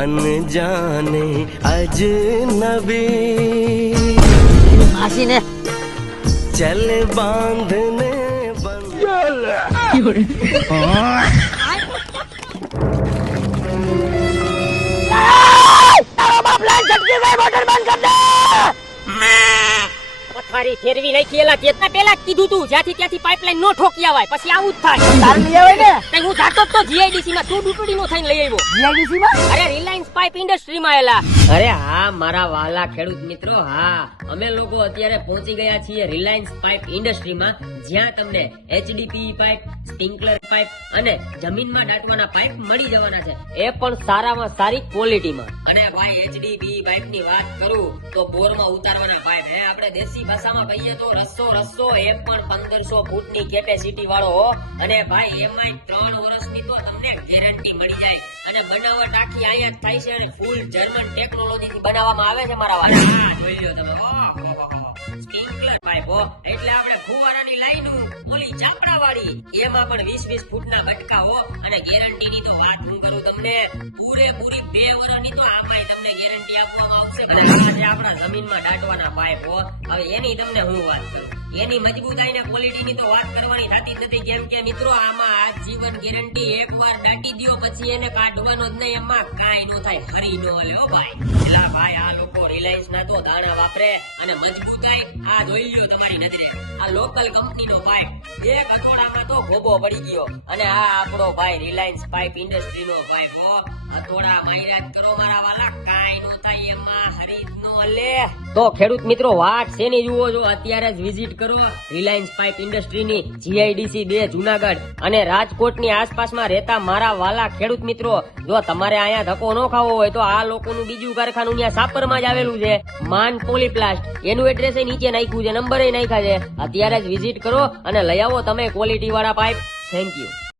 अनजाने अजनबी માસી ને चल बांधने પથારી ફેરવી નાખી એલા તેતના પેલા કીધું તું જ્યાંથી ત્યાંથી પાઇપલાઈન નો ઠોકી આવાય પછી આવું જ થાય તાર લઈ આવે ને કઈ હું જાતો તો જીઆઈડીસી માં તું ડુટડી નો થઈને લઈ આવ્યો જીઆઈડીસી માં અરે રિલાયન્સ પાઇપ ઇન્ડસ્ટ્રી માં એલા અરે હા મારા વાલા ખેડૂત મિત્રો હા અમે લોકો અત્યારે પહોંચી ગયા છીએ રિલાયન્સ પાઇપ ઇન્ડસ્ટ્રી માં જ્યાં તમને એચડીપી પાઇપ સ્પ્રિંકલર પાઇપ અને જમીનમાં નાખવાના પાઇપ મળી જવાના છે એ પણ સારામાં સારી ક્વોલિટીમાં અને ભાઈ એચડીપી પાઇપ ની વાત કરું તો બોરમાં ઉતારવાના પાઇપ હે આપણે દેશી ભાષામાં કહીએ તો રસ્સો એમ પણ 1500 ફૂટની કેપેસિટી વાળો હો અને ભાઈ એમાં 3 વર્ષની તો તમને ગેરંટી મળી જાય અને બનાવટ આખી આયાત થાય છે અને ફૂલ જર્મન ટેકનોલોજી થી બનાવવામાં આવે છે મારા વાલા હા જોઈ લ્યો તમે સ્પ્રિંકલર પાઇપ હો એટલે આપણે ફુવારાની લાઈન ઓલી ચાપડા વાળી એમાં પણ 20-20 ફૂટના બટકા હો અને ગેરંટી ની તો વાત હું કરું તમને પૂરેપૂરી 2 વર્ષની તો આમાંય તમને ગેરંટી આપવામાં આવશે અને આ જે આપણા જમીનમાં દાટવાના પાઇપ હો હવે એની તમને હું વાત કરું એની મજબૂતાઈ ને ક્વોલિટી ની તો વાત કરવાની થતી જ નથી કેમ કે મિત્રો આમાં આજીવન ગેરંટી એકવાર દાટી દ્યો પછી એને કાઢવાનો જ નહીં એમાં કાંઈ નો થાય હરી નો લ્યો ભાઈ એલા ભાઈ આ લોકો રિલાયન્સ ના તો દાણા વાપરે અને મજબૂતાઈ આ જોઈ લ્યો તમારી નજરે આ લોકલ કંપની નો પાઇપ એક અથોડામાં તો ગોબો પડી ગયો અને આ આપણો ભાઈ રિલાયન્સ પાઇપ ઇન્ડસ્ટ્રી નો પાઇપ હો અથોડા માયરાજ કરો મારા વાલા કાંઈ નો થાય એમાં હરી નો લે તો ખેડૂત મિત્રો વાત શેની જુઓ છો અત્યારે જ વિઝિટ કરો રિલાયન્સ પાઇપ ઇન્ડસ્ટ્રી ની જીઆઈડીસી 2 જુનાગઢ અને રાજકોટ ની આસપાસમાં રહેતા મારા વાલા ખેડૂત મિત્રો જો તમારે અહીંયા ધક્કો ન ખાવો હોય તો આ લોકોનું બીજું કારખાનું ત્યાં સાપરમાં જ આવેલું છે માન પોલીપ્લાસ્ટ એનું એડ્રેસ નીચે નાખ્યું છે નંબર નાખ્યા છે અત્યારે જ વિઝિટ કરો અને લઈ આવો તમે ક્વોલિટી વાળા પાઇપ થેન્ક યુ